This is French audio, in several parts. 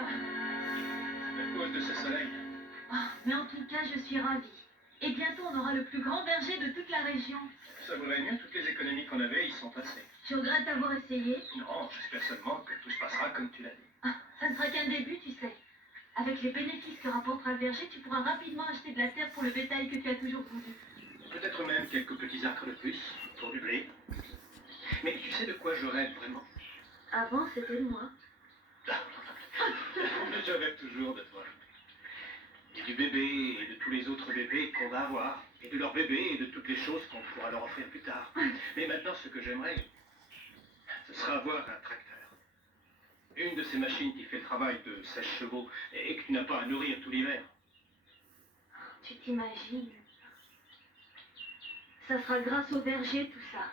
alors? C'est à cause de ce soleil. Oh, mais en tout cas, je suis ravie. Et bientôt, on aura le plus grand verger de toute la région. Ça vaudrait mieux, toutes les économies qu'on avait, ils sont passées. Tu regrettes d'avoir essayé? Non, j'espère seulement que tout se passera comme tu l'as dit. Ah, ça ne sera qu'un début, tu sais. Avec les bénéfices que rapportera le verger, tu pourras rapidement acheter de la terre pour le bétail que tu as toujours voulu. Peut-être même quelques petits acres de plus, pour du blé. Mais tu sais de quoi je rêve vraiment? Avant, c'était de moi. Je rêve toujours de toi. Et du bébé, et de tous les autres bébés qu'on va avoir. Et de leurs bébés, et de toutes les choses qu'on pourra leur offrir plus tard. Mais maintenant, ce que j'aimerais, ce sera avoir un tracteur. Une de ces machines qui fait le travail de 16 chevaux et que tu n'as pas à nourrir tout l'hiver. Tu t'imagines? Ça sera grâce au verger, tout ça.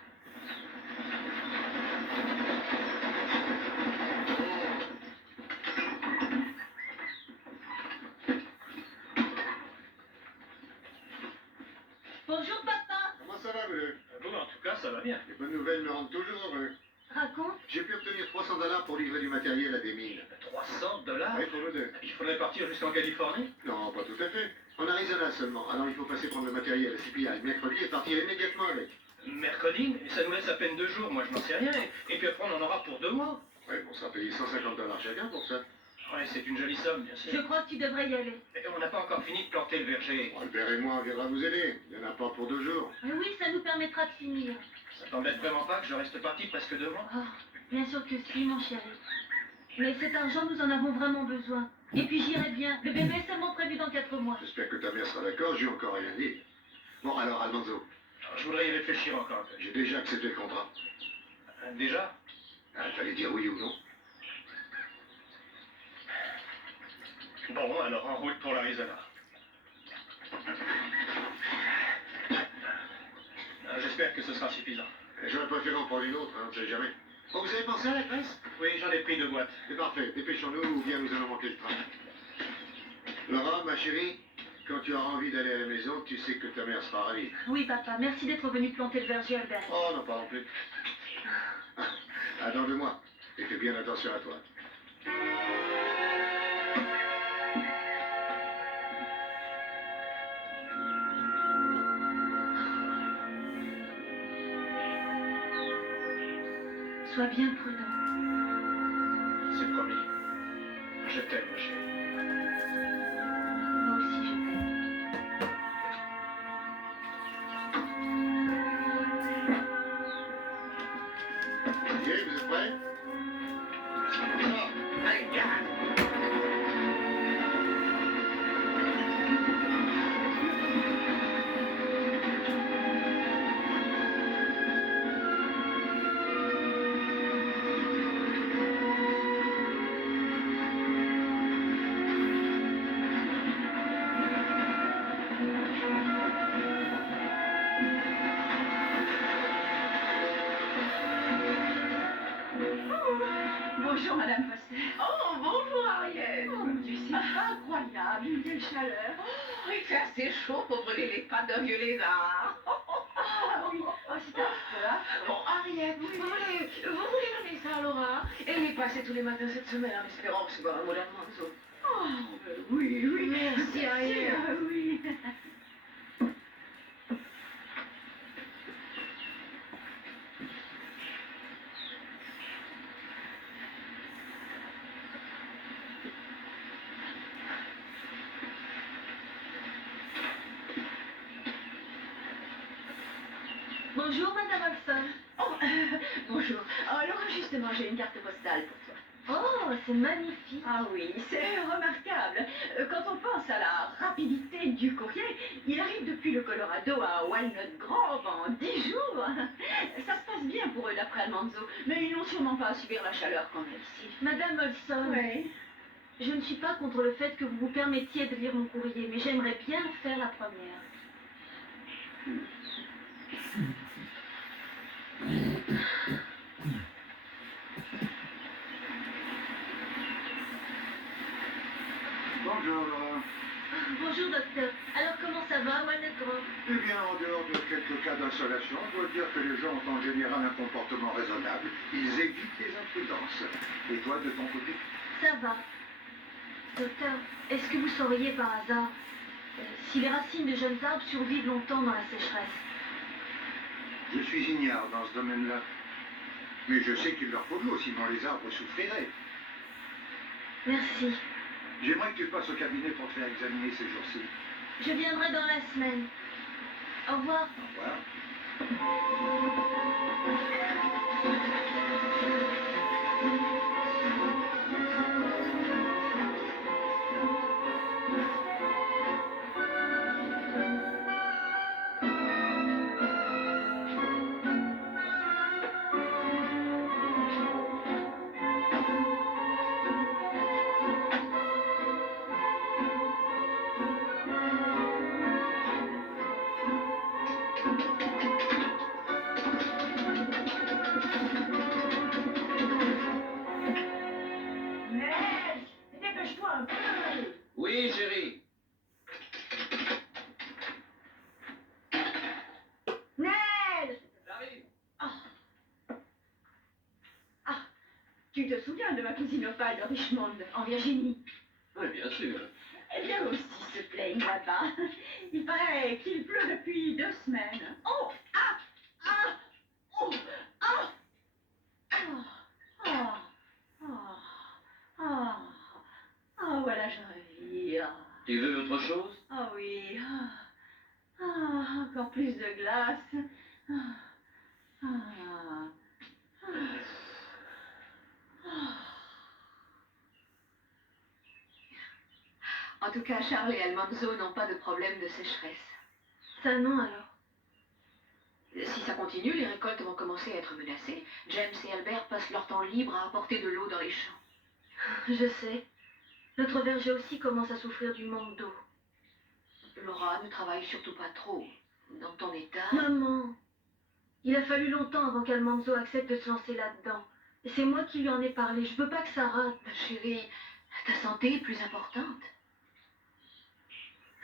Bonjour, papa. Comment ça va, Bleu? Bon, en tout cas, ça va bien. Les bonnes nouvelles me rendent toujours heureux. Raconte. J'ai pu obtenir $300 pour livrer du matériel à des mines. $300? Oui, pour nous deux. Il faudrait partir jusqu'en Californie? Non, pas tout à fait. En Arizona seulement. Alors il faut passer prendre le matériel à CPI mercredi et partir immédiatement avec. Mercredi? Ça nous laisse à peine 2 jours, moi je n'en sais rien. Et puis après on en aura pour 2 mois. Oui, on sera payé $150 chacun pour ça. Ouais, c'est une jolie somme, bien sûr. Je crois que tu devrais y aller. Mais on n'a pas encore fini de planter le verger. Bon, Albert et moi, on viendra vous aider. Il n'y en a pas pour 2 jours. Mais oui, ça nous permettra de finir. Ça t'embête vraiment pas que je reste parti presque 2 mois? Oh, bien sûr que si, mon chéri. Mais cet argent, nous en avons vraiment besoin. Et puis j'irai bien. Le bébé est seulement prévu dans 4 mois. J'espère que ta mère sera d'accord, j'ai encore rien dit. Bon, alors, Almanzo, Alors, je voudrais y réfléchir encore un peu. j'ai déjà accepté le contrat. Déjà? Ah, fallait dire oui ou non. Bon, alors en route pour l'Arizona. J'espère que ce sera suffisant. J'aurais préféré en prendre une autre, hein, on ne sait jamais. Oh, vous avez pensé à la graisse? Oui, j'en ai pris 2 boîtes. C'est parfait, dépêchons-nous ou bien nous allons manquer le train. Laura, ma chérie, quand tu auras envie d'aller à la maison, tu sais que ta mère sera ravie. Oui, papa, merci d'être venu planter le verger, Albert. Oh, non, pas non plus. Ah, dans 2 mois. Et fais bien attention à toi. Sois bien prudent. C'est promis. Je t'aime, ma chérie. Moi aussi, je t'aime. Ok, vous êtes prêts? Bonjour, Madame Foster. Oh, bonjour, Ariel. Oh, mon Dieu, c'est incroyable, une telle chaleur. Oh, il fait assez chaud pour brûler les pattes d'un vieux lézard. Ah oui, oh, c'est affreux, hein. Bon, Ariel, vous voulez donner ça à Laura? Elle y est passée tous les matins cette semaine en espérant recevoir un mot d'Almanzo. Oh, oui, oui. Merci, Ariel. Oui. Bonjour, Madame Olson. Oh, bonjour. Alors, justement, j'ai une carte postale pour toi. Oh, c'est magnifique. Ah oui, c'est remarquable. Quand on pense à la rapidité du courrier, il arrive depuis le Colorado à Walnut Grove en 10 jours. Ça se passe bien pour eux d'après Almanzo, mais ils n'ont sûrement pas à subir la chaleur qu'on a ici. Madame Olson, Oui. je ne suis pas contre le fait que vous vous permettiez de lire mon courrier, mais j'aimerais bien faire la première. Bonjour, Laura. Bonjour, docteur. Alors, comment ça va, Walnut Grove? Eh bien, en dehors de quelques cas d'insolation, je dois dire que les gens ont en général un comportement raisonnable. Ils évitent les imprudences. Et toi, de ton côté? Ça va. Docteur, est-ce que vous sauriez par hasard si les racines de jeunes arbres survivent longtemps dans la sécheresse? Je suis ignare dans ce domaine-là. Mais je sais qu'il leur faut de l'eau, sinon les arbres souffriraient. Merci. J'aimerais que tu passes au cabinet pour te faire examiner ces jours-ci. Je viendrai dans la semaine. Au revoir. Au revoir. Neige, dépêche-toi un peu. Oui, chérie. Neige. J'arrive. Tu te souviens de ma cousine Opale de Richmond, en Virginie? Oui, bien sûr. Eh bien, aussi se plaignent là-bas. Il paraît qu'il pleut depuis 2 semaines. Oh! Ah! Ah! Oh! Ah! Ah! Ah! Ah! Ah! Ah, voilà, je revire. Tu veux autre chose? Ah oui. Ah! Ah, encore plus de glace. Ah! Ah! Ah! En tout cas, Charles et Almanzo n'ont pas de problème de sécheresse. Ça non alors. Si ça continue, les récoltes vont commencer à être menacées. James et Albert passent leur temps libre à apporter de l'eau dans les champs. Je sais. Notre verger aussi commence à souffrir du manque d'eau. Laura, ne travaille surtout pas trop. Dans ton état... Maman, il a fallu longtemps avant qu'Almanzo accepte de se lancer là-dedans. Et c'est moi qui lui en ai parlé. Je veux pas que ça rate. Chérie, ta santé est plus importante.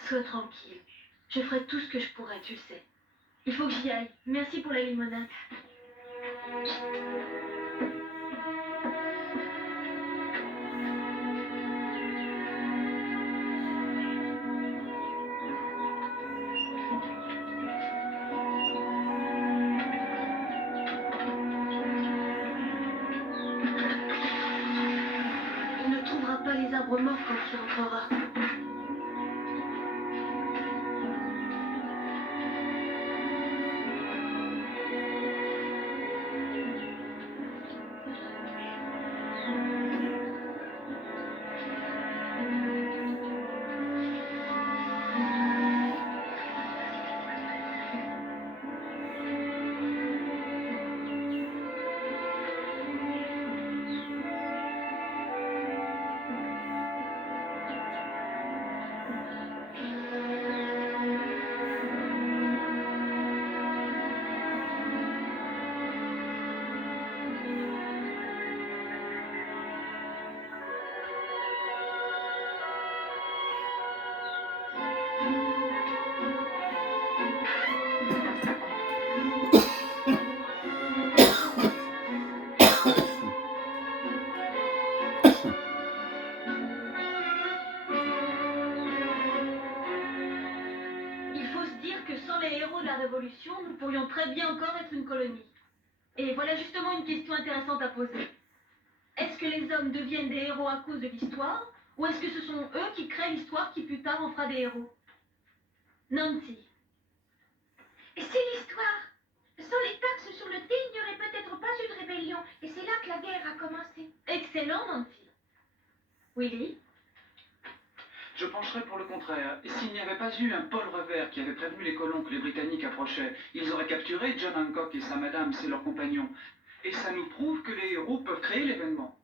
Sois tranquille. Je ferai tout ce que je pourrai, tu le sais. Il faut que j'y aille. Merci pour la limonade. Il ne trouvera pas les arbres morts quand il rentrera. Il faut se dire que sans les héros de la Révolution, nous pourrions très bien encore être une colonie. Et voilà justement une question intéressante à poser. Est-ce que les hommes deviennent des héros à cause de l'histoire, ou est-ce que ce sont eux qui créent l'histoire qui plus tard en fera des héros? Nancy. C'est l'histoire. Sans les taxes sur le thé, il n'y aurait peut-être pas eu de rébellion. Et c'est là que la guerre a commencé. Excellent, Nancy. Willy? Je pencherais pour le contraire. Et s'il n'y avait pas eu un Paul Revers qui avait prévenu les colons que les Britanniques approchaient, ils auraient capturé John Hancock et sa madame, c'est leurs compagnons. Et ça nous prouve que les héros peuvent créer l'événement.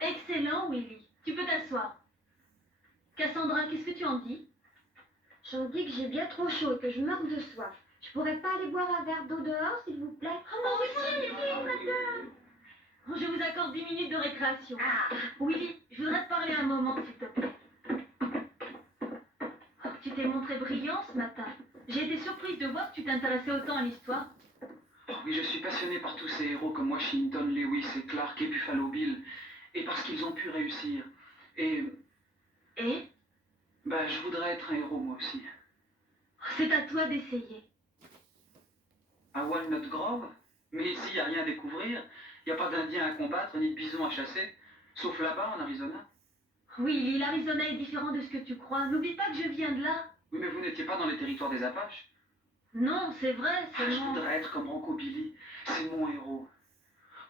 Excellent, Willy. Tu peux t'asseoir. Cassandra, qu'est-ce que tu en dis? J'en dis que j'ai bien trop chaud et que je meurs de soif. Je pourrais pas aller boire un verre d'eau dehors, s'il vous plaît? Oh, oui, madame. Je vous accorde 10 minutes de récréation. Ah, Willy, je voudrais te parler un moment, s'il te plaît. Tu t'es montré brillant ce matin. J'ai été surprise de voir que tu t'intéressais autant à l'histoire. Oh oui, je suis passionné par tous ces héros comme Washington, Lewis et Clark et Buffalo Bill. Et parce qu'ils ont pu réussir. Et Et je voudrais être un héros moi aussi. c'est à toi d'essayer. À Walnut Grove? Mais ici, il n'y a rien à découvrir. Il n'y a pas d'Indiens à combattre, ni de bisons à chasser. Sauf là-bas, en Arizona. Oui, l'Arizona est différent de ce que tu crois. N'oublie pas que je viens de là. Oui, mais vous n'étiez pas dans les territoires des Apaches. Non, c'est vrai, Je seulement... voudrais être comme Rockabilly. C'est mon héros.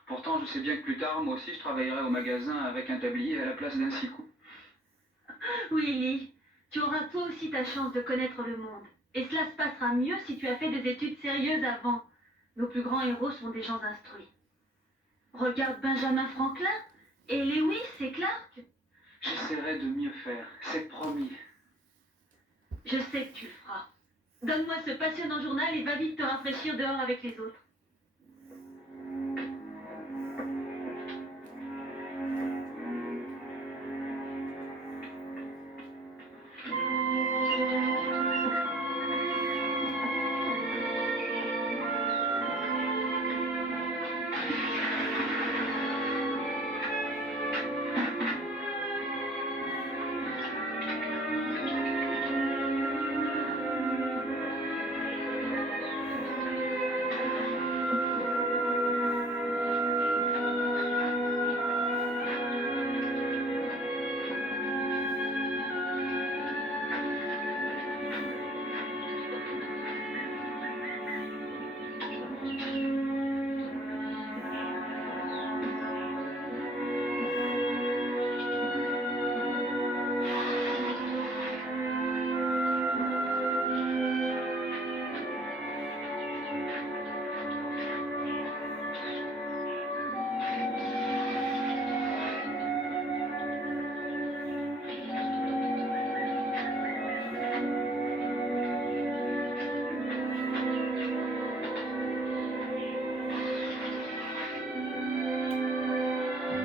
Pourtant, je sais bien que plus tard, moi aussi, je travaillerai au magasin avec un tablier à la place d'un sicou. Oui, Lee, tu auras toi aussi ta chance de connaître le monde. Et cela se passera mieux si tu as fait des études sérieuses avant. Nos plus grands héros sont des gens instruits. Regarde Benjamin Franklin et Lewis et Clark. J'essaierai de mieux faire, c'est promis. Je sais que tu le feras. Donne-moi ce passionnant journal et va vite te rafraîchir dehors avec les autres.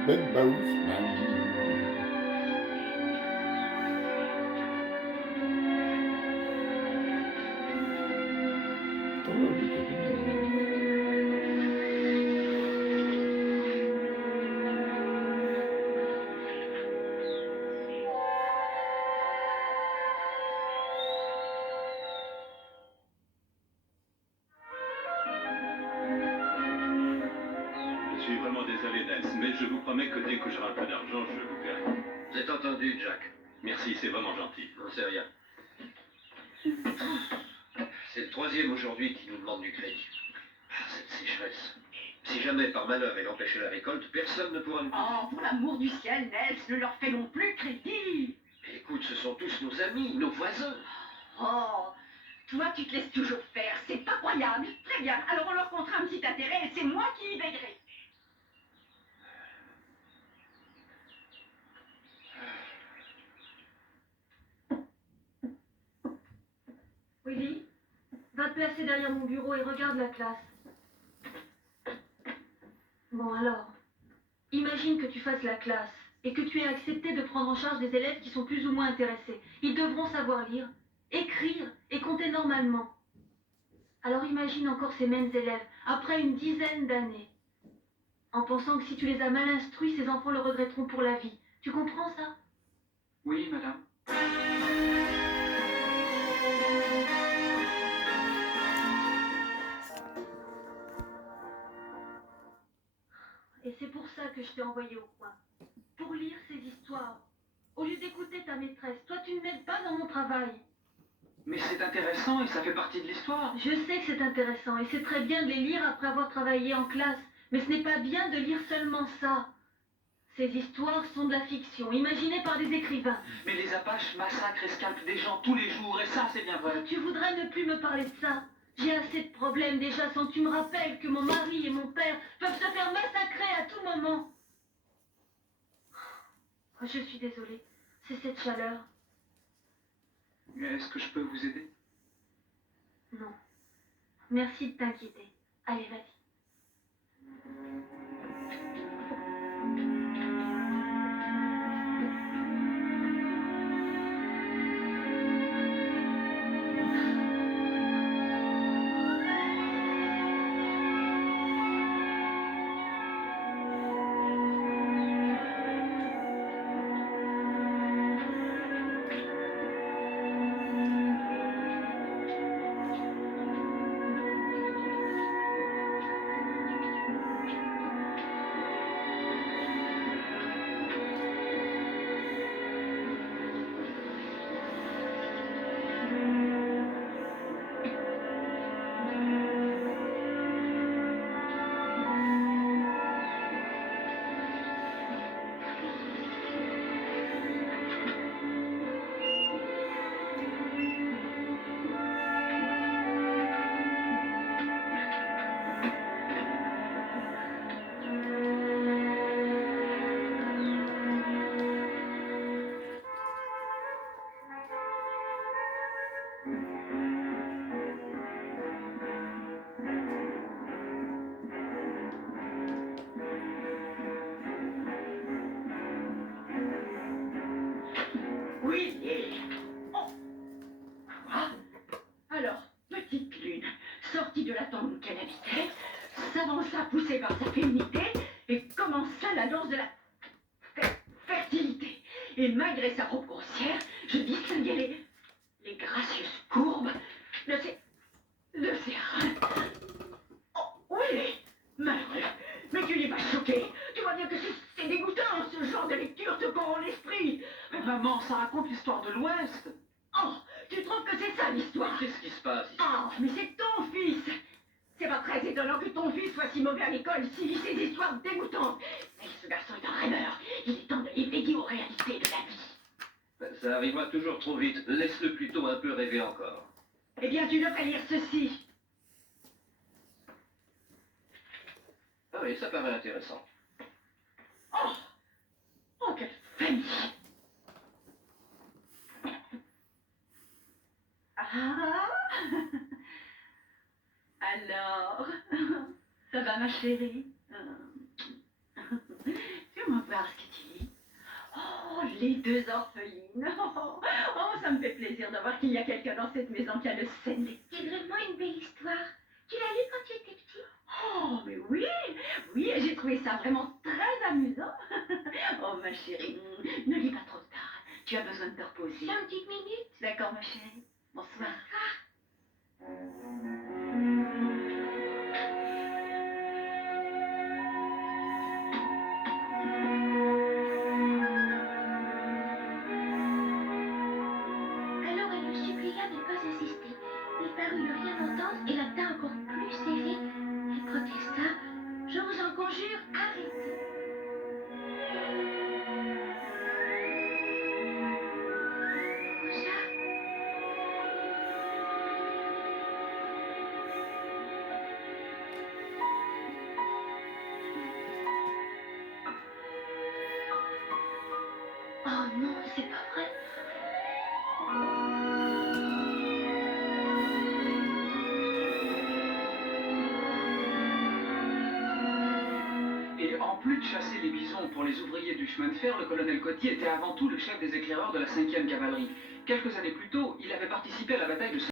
Ben Bousman. Je suis vraiment désolé, Nels, mais je vous promets que dès que j'aurai un peu d'argent, je vous paierai. C'est entendu, Jack. Merci, c'est vraiment gentil. Non, c'est rien. C'est le troisième aujourd'hui qui nous demande du crédit. Ah, cette sécheresse. Si jamais par malheur elle empêchait la récolte, personne ne pourra nous... Oh, pour l'amour du ciel, Nels, ne leur fais non plus crédit. Mais écoute, ce sont tous nos amis, nos voisins. Oh, toi, tu te laisses toujours faire. C'est pas croyable. Très bien. Alors on leur comptera un petit intérêt et c'est moi qui y veillerai. Willy, va te placer derrière mon bureau et regarde la classe. Bon alors, imagine que tu fasses la classe et que tu aies accepté de prendre en charge des élèves qui sont plus ou moins intéressés. Ils devront savoir lire, écrire et compter normalement. Alors imagine encore ces mêmes élèves, après une dizaine d'années, en pensant que si tu les as mal instruits, ces enfants le regretteront pour la vie. Tu comprends ça? Oui, madame. Et c'est pour ça que je t'ai envoyé au coin. Pour lire ces histoires. Au lieu d'écouter ta maîtresse, toi tu ne m'aides pas dans mon travail. Mais c'est intéressant et ça fait partie de l'histoire. Je sais que c'est intéressant et c'est très bien de les lire après avoir travaillé en classe. Mais ce n'est pas bien de lire seulement ça. Ces histoires sont de la fiction, imaginées par des écrivains. Mais les Apaches massacrent et scalpent des gens tous les jours et ça, c'est bien vrai. Tu voudrais ne plus me parler de ça. J'ai assez de problèmes déjà sans que tu me rappelles que mon mari et mon père peuvent se faire massacrer à tout moment. Oh, je suis désolée, c'est cette chaleur. Mais est-ce que je peux vous aider? Non. Merci de t'inquiéter. Allez, vas-y. Willy. Oh. Quoi? Alors, petite lune, sortie de la tombe qu'elle habitait, s'avança poussée par sa féminité et commença la danse de la fertilité. Et malgré sa robe grossière, je distinguais les gracieuses courbes de ses reins. Oh, oui, mais tu n'es pas choquée. Tu vois bien que c'est dégoûtant, ce genre de lecture te corrompt l'esprit. Mais maman, ça raconte l'histoire de l'Ouest. Oh, tu trouves que c'est ça l'histoire? Qu'est-ce qui se passe ici? Oh, mais c'est ton fils. C'est pas très étonnant que ton fils soit si mauvais à l'école, s'il lit ces histoires dégoûtantes. Mais ce garçon est un rêveur. Il est temps de l'éveiller aux réalités de la vie. Ça arrivera toujours trop vite. Laisse-le plutôt un peu rêver encore. Eh bien, tu devrais lire ceci. Ah oui, ça paraît intéressant. Oh, oh, quelle famille. Ah. Alors, ça va ma chérie? Fais-moi voir ce que tu lis. Oh, les deux orphelines. Oh, ça me fait plaisir de voir qu'il y a quelqu'un dans cette maison qui a le sens des... C'est vraiment une belle histoire. Tu l'as lu quand tu étais petit? Oh, mais oui, oui, et j'ai trouvé ça vraiment très amusant. Oh, ma chérie, ne lis pas trop tard. Tu as besoin de te reposer. 5 petites minutes. D'accord, ma chérie. Bonsoir. Alors elle le supplia de ne pas insister. Il parut ne rien entendre et la tint encore plus serrée. Elle protesta. Je vous en conjure, arrêtez. Rosa? Oh non, c'est pas vrai. Et en plus de chasser les bisons pour les ouvriers du chemin de fer, le colonel Coty était avant tout le chef des éclaireurs de la 5e cavalerie. Quelques années plus tôt, il avait participé à la